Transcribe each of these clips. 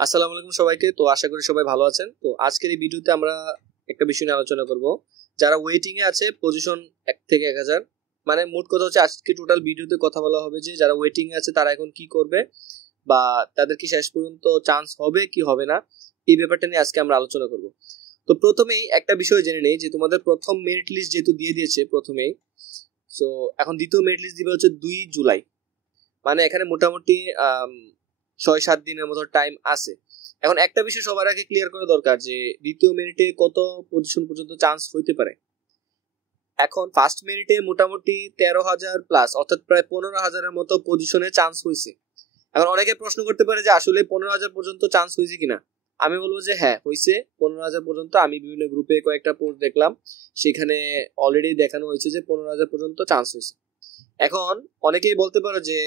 আসসালামু আলাইকুম সবাইকে। তো আশা করি সবাই ভালো আছেন। তো আজকের এই ভিডিওতে আমরা একটা বিষয় নিয়ে আলোচনা করব। যারা ওয়েটিং এ আছে পজিশন 1 থেকে 1000, মানে মোট কথা হচ্ছে আজকে টোটাল ভিডিওতে কথা বলা হবে যে যারা ওয়েটিং এ আছে তারা এখন কি করবে বা তাদের কি শেষ পর্যন্ত চান্স হবে কি হবে না, এই ব্যাপারটা নিয়ে আজকে আমরা আলোচনা করব। তো প্রথমেই একটা বিষয় জেনে নেই যে তোমাদের প্রথম মেরিট লিস্ট যেহেতু দিয়ে দিয়েছে প্রথমেই, সো এখন দ্বিতীয় মেরিট লিস্ট দিবে হচ্ছে 2 জুলাই। মানে এখানে মোটামুটি 6-7 দিনের মতো টাইম আছে। এখন একটা বিষয় সবার আগে ক্লিয়ার করা দরকার যে দ্বিতীয় মেরিটে কত পজিশন পর্যন্ত চান্স হইতে পারে। এখন ফার্স্ট মেরিটে মোটামুটি 13,000 প্লাস, অর্থাৎ প্রায় 15,000-এর মতো পজিশনে চান্স হয়েছে। এখন অনেকে প্রশ্ন করতে পারে যে আসলে 15,000 পর্যন্ত চান্স হয়েছে কিনা। আমি বলবো যে হ্যাঁ হয়েছে 15,000 পর্যন্ত। আমি বিভিন্ন গ্রুপে কয়েকটা পোস্ট দেখলাম, সেখানে অলরেডি দেখানো হয়েছে যে 15,000 পর্যন্ত চান্স হয়েছে। এখন অনেকেই বলতে পারো যে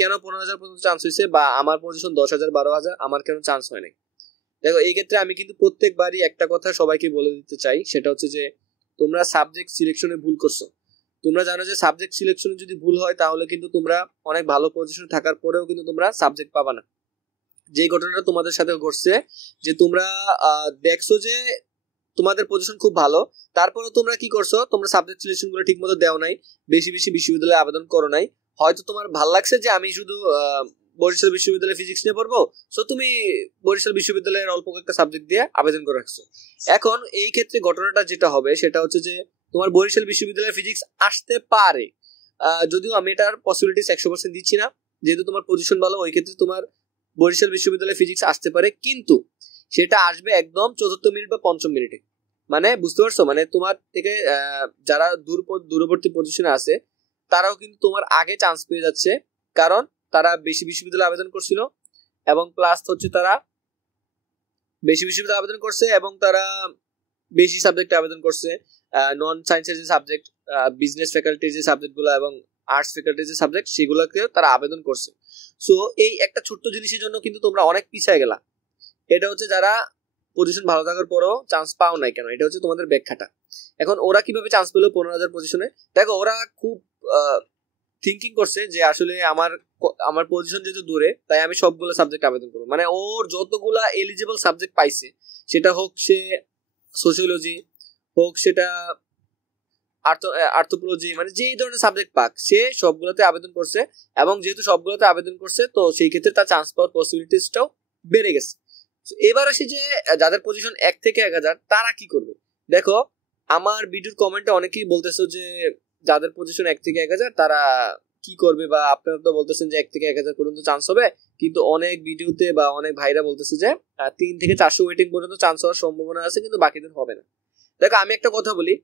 কেন 15,000 পর্যন্ত চান্স হয়েছে, বা আমার পজিশন 10,000 12,000, আমার কেন চান্স হয় নাই। দেখো, এই ক্ষেত্রে আমি কিন্তু প্রত্যেকবারই একটা কথা সবাইকে বলে দিতে চাই, সেটা হচ্ছে যে তোমরা সাবজেক্ট সিলেকশনে ভুল করছো। তোমরা জানো যে সাবজেক্ট সিলেকশনে যদি ভুল হয় তাহলে কিন্তু তোমরা অনেক ভালো পজিশনে থাকার পরেও কিন্তু তোমরা সাবজেক্ট পাবা না। যে ঘটনাটা তোমাদের সাথে ঘটছে, যে তোমরা দেখছো যে তোমাদের পজিশন খুব ভালো, তারপরে তোমরা কি করছো, তোমরা সাবজেক্ট সিলেকশন গুলো ঠিক মতো দেও নাই, বেশি বেশি বিশ্ববিদ্যালয়ে আবেদন করো নাই। হয়তো তোমার ভালো লাগছে যে আমি শুধু বরিশাল বিশ্ববিদ্যালয়ে ফিজিক্স নিয়ে পড়বো, সো তুমি বরিশাল বিশ্ববিদ্যালয়ের অল্প কয়েকটা সাবজেক্ট দিয়ে আবেদন করে রাখছো। এখন এই ক্ষেত্রে ঘটনাটা যেটা হবে সেটা হচ্ছে যে তোমার বরিশাল বিশ্ববিদ্যালয়ে ফিজিক্স আসতে পারে, যদিও আমি এটার পসিবিলিটিস 100% দিচ্ছি না। যেহেতু তোমার পজিশন ভালো, ওই ক্ষেত্রে তোমার বরিশাল বিশ্ববিদ্যালয়ে ফিজিক্স আসতে পারে, কিন্তু সেটা আসবে একদম 4th মিনিট বা 5ম মিনিটে। মানে বুঝতে পারছো, মানে তোমার থেকে যারা দূরবর্তী পজিশনে আছে তারাও কিন্তু তোমার আগে চান্স পেয়ে যাচ্ছে, কারণ তারা বেশি বিশ্ববিদ্যালয়ে আবেদন করছিল, এবং প্লাস হচ্ছে তারা বেশি বিশ্ববিদ্যালয়ে আবেদন করছে এবং তারা বেশি সাবজেক্টে আবেদন করছে। নন সায়েন্সের যে সাবজেক্ট, বিজনেস ফ্যাকাল্টির যে সাবজেক্টগুলো এবং আর্টস ফ্যাকাল্টির যে সাবজেক্ট, সেগুলোকে তারা আবেদন করছে। সো এই একটা ছোট্ট জিনিসের জন্য কিন্তু তোমরা অনেক পিছিয়ে গেলা। এটা হচ্ছে যারা পজিশন ভালো থাকার পরেও চান্স পাও নাই কেন, এটা হচ্ছে তোমাদের ব্যাখ্যাটা। এখন ওরা কিভাবে চান্স পেলো 15,000 পজিশনে? দেখো, ওরা খুব থিঙ্কিং করছে যে আসলে আমার আমার পজিশন যেহেতু দূরে, তাই আমি সবগুলো সাবজেক্ট আবেদন করবো। মানে ওর যতগুলা এলিজিবল সাবজেক্ট পাইছে, সেটা হোক সে সোশিওলজি, হোক সেটা আর্থোপোলজি, মানে যেই ধরনের সাবজেক্ট পাক সে সবগুলোতে আবেদন করছে, এবং যেহেতু সবগুলোতে আবেদন করছে তো সেই ক্ষেত্রে তার চান্স পাওয়ার পসিবিলিটিসটাও বেড়ে গেছে। এবার আসি যে যাদের পজিশন 1 থেকে 1000 তারা কি করবে। দেখো, আমার ভিডিওর কমেন্টে অনেকেই বলতেছো যে যাদের পজিশন 1 থেকে 1000 তারা কি করবে, বা আপনারা তো বলতেছেন যে 1 থেকে 1000 পর্যন্ত চান্স হবে, কিন্তু অনেক ভিডিওতে বা অনেক ভাইরা বলতেছে যে 3 থেকে 400 ওয়েটিং পর্যন্ত চান্স হওয়ার সম্ভাবনা আছে, কিন্তু বাকিদের হবে না। দেখো, আমি একটা কথা বলি,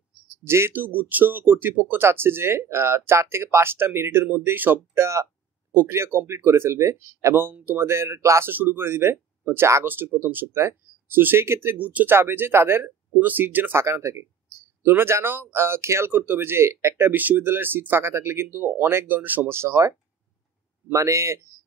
যেহেতু গুচ্ছ কর্তৃপক্ষ চাচ্ছে যে 4 থেকে 5টা মিনিটের মধ্যেই সবটা প্রক্রিয়া কমপ্লিট করে ফেলবে এবং তোমাদের ক্লাসও শুরু করে দিবে হচ্ছে আগস্টের প্রথম সপ্তাহে, তো সেই ক্ষেত্রে গুচ্ছ চাবে যে তাদের কোনো সিট যেন ফাঁকা না থাকে। তোমরা জানো, খেয়াল করতে হবে যে একটা বিশ্ববিদ্যালয়ের সিট ফাঁকা থাকলে কিন্তু অনেক ধরনের সমস্যা হয়। মানে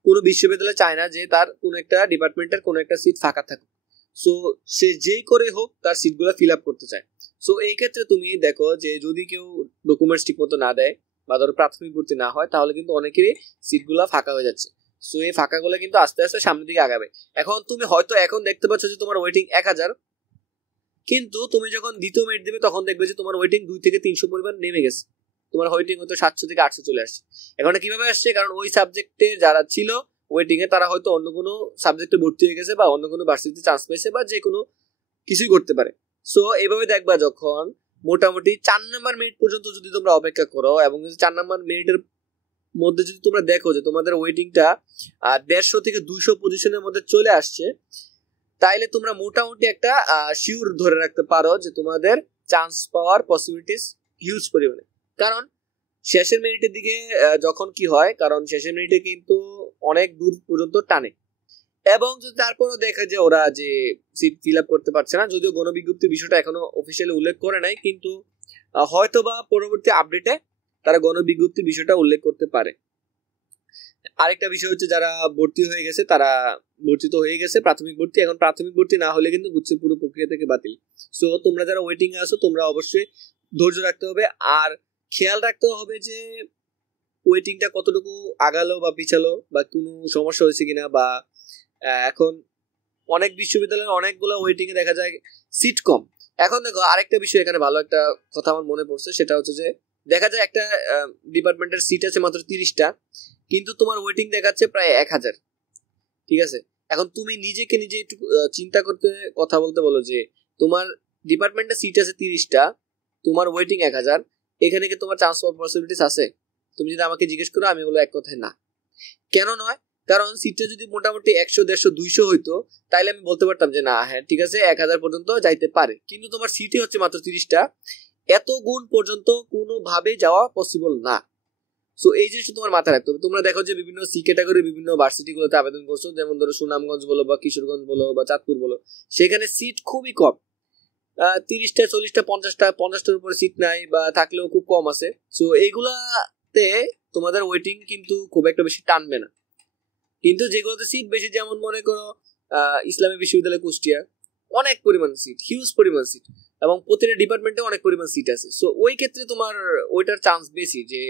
কোনো বিশ্ববিদ্যালয় চায় না যে তার কোনো একটা ডিপার্টমেন্টের কোনো একটা সিট ফাঁকা থাকুক, সো সে যেই করে হোক তার সিটগুলো ফিল আপ করতে চায়। সো এই ক্ষেত্রে তুমি দেখো যে যদি কেউ ডকুমেন্টস ঠিক মতো না দেয় বা ধরো প্রাথমিক ভর্তি না হয়, তাহলে কিন্তু অনেকেরই সিটগুলো ফাঁকা হয়ে যাচ্ছে। সো এই ফাঁকাগুলো কিন্তু আস্তে আস্তে সামনের দিকে আগাবে। এখন তুমি হয়তো এখন দেখতে পাচ্ছ যে তোমার ওয়েটিং 1000, কিন্তু তুমি যখন দ্বিতীয় মেরিট দেবে তখন দেখবে যে তোমার ওয়েটিং 2 থেকে 300 পরিমাণ নেমে গেছে। তোমার ওয়েটিং হয়তো 700 থেকে 800 চলে আসছে। এখন কিভাবে আসছে? কারণ ওই সাবজেক্টে যারা ছিল ওয়েটিং এ, তারা হয়তো অন্য কোনো সাবজেক্টে ভর্তি হয়ে গেছে বা অন্য কোনো ভার্সিটিতে চান্স পেয়েছে, বা যে কোনো কিছুই করতে পারে। সো এইভাবে দেখবা, যখন মোটামুটি 4 নাম্বার মিনিট পর্যন্ত যদি তোমরা অপেক্ষা করো, এবং 4 নাম্বার মিনিটের মধ্যে যদি তোমরা দেখো যে তোমাদের ওয়েটিংটা 150 থেকে 200 পজিশনের মধ্যে চলে আসছে, তাইলে তোমরা মোটামুটি একটা শিওর ধরে রাখতে পারো যে তোমাদের চান্স পাওয়ার পসিবিলিটিস হিউজ পরিমাণে। কারণ শেষের মিনিটের দিকে যখন কি হয়, কারণ শেষের মিনিটে কিন্তু অনেক দূর পর্যন্ত টানে, এবং যদি তারপরও দেখে যে ওরা যে সিট ফিল আপ করতে পারছে না, যদিও গণবিজ্ঞপ্তির বিষয়টা এখনো অফিসিয়ালি উল্লেখ করে নাই, কিন্তু হয়তো বা পরবর্তী আপডেটে তারা গণবিজ্ঞপ্তির বিষয়টা উল্লেখ করতে পারে। আরেকটা বিষয় হচ্ছে যারা ভর্তি হয়ে গেছে তারা ভর্তি তো হয়ে গেছে, প্রাথমিক ভর্তি, এখন প্রাথমিক ভর্তি না হলে কিন্তু গুচ্ছের পুরো প্রক্রিয়া থেকে বাতিল। সো তোমরা যারা ওয়েটিং এ আছো তোমরা অবশ্যই ধৈর্য রাখতে হবে, আর খেয়াল রাখতে হবে যে ওয়েটিংটা কতটুকু আগালো বা পিছালো, বা কোনো সমস্যা হয়েছে কিনা, বা এখন অনেক বিশ্ববিদ্যালয়ের অনেকগুলো ওয়েটিং এ দেখা যায় সিট কম। এখন দেখো আরেকটা বিষয় এখানে ভালো একটা কথা আমার মনে পড়ছে, সেটা হচ্ছে যে দেখা যায় একটা ডিপার্টমেন্টের সিট আছে মাত্র 30টা, কিন্তু তোমার ওয়েটিং দেখাচ্ছে প্রায় 1000। ঠিক আছে, এখন তুমি নিজেকে নিজে একটু চিন্তা করতে কথা বলতে বলো যে তোমার ডিপার্টমেন্টে সিট আছে 30টা, তোমার ওয়েটিং 1000, এখানে কি তোমার চান্স পাওয়ার পসিবিলিটিস আছে? তুমি যদি আমাকে জিজ্ঞেস করো আমি বলবো এক কথায় না। কেন নয়? কারণ সিটটা যদি মোটামুটি 100, 150, 200 হইতো তাইলে আমি বলতে পারতাম যে না হ্যাঁ ঠিক আছে 1000 পর্যন্ত যাইতে পারে, কিন্তু তোমার সিটই হচ্ছে মাত্র 30টা, এত গুণ পর্যন্ত কোনোভাবে যাওয়া পসিবল না। সো এই জিনিসটা তোমার মাথায় রাখতে হবে। তোমরা দেখো যে বিভিন্ন সি ক্যাটাগরি বিভিন্ন ভার্সিটি গুলোতে আবেদন করছো, যেমন ধরো সুনামগঞ্জ বলো বা কিশোরগঞ্জ বলো বা চাঁদপুর বলো, সেখানে সিট খুবই কম, 30টা 40টা 50টার উপরে সিট নাই বা থাকলেও খুব কম আছে। সো এইগুলাতে তোমাদের ওয়েটিং কিন্তু খুব একটা বেশি টানবে না। কিন্তু যেগুলোতে সিট বেশি, যেমন মনে করো ইসলামী বিশ্ববিদ্যালয় কুষ্টিয়া, অনেক পরিমাণ সিট, হিউজ পরিমাণ সিট, এবং প্রতিটা ডিপার্টমেন্টে অনেক পরিমাণ সিট আছে। সো ওই ক্ষেত্রে তোমার ওইটার চান্স বেশি যে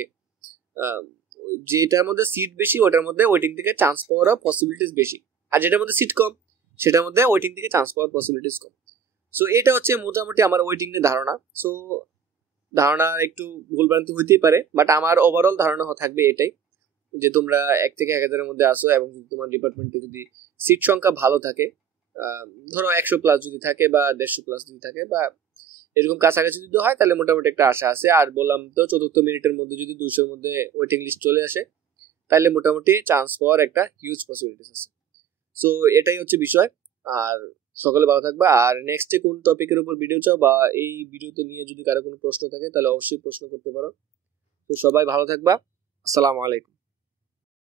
যেটার মধ্যে সিট বেশি ওটার মধ্যে ওয়েটিং থেকে চান্স পাওয়ার পসিবিলিটিস বেশি, আর যেটার মধ্যে সিট কম সেটার মধ্যে ওয়েটিং থেকে চান্স পাওয়ার পসিবিলিটিস কম। সো এটা হচ্ছে মোটামুটি আমার ওয়েটিং এর ধারণা। সো ধারণা একটু ভুলভ্রান্তি হইতেই পারে, বাট আমার ওভারঅল ধারণা থাকবে এটাই যে তোমরা 1 থেকে 1000-এর মধ্যে আসো, এবং তোমার ডিপার্টমেন্টে যদি সিট সংখ্যা ভালো থাকে, ধরো 100+ যদি থাকে বা 150+ যদি থাকে বা এরকম কাছাকাছি যদি হয়, তাহলে মোটামুটি একটা আশা আছে। আর বললাম তো 4র্থ মিনিটের মধ্যে যদি 200-র মধ্যে ওয়েটিং লিস্ট চলে আসে, তাহলে মোটামুটি চান্স পাওয়ার একটা হিউজ পসিবিলিটিস আছে। সো এটাই হচ্ছে বিষয়। আর সকলে ভালো থাকবে। আর নেক্সটে কোন টপিকের উপর ভিডিও চাও বা এই ভিডিওতে নিয়ে যদি কারো কোনো প্রশ্ন থাকে তাহলে অবশ্যই প্রশ্ন করতে পারো। তো সবাই ভালো থাকবা। আসসালামু আলাইকুম।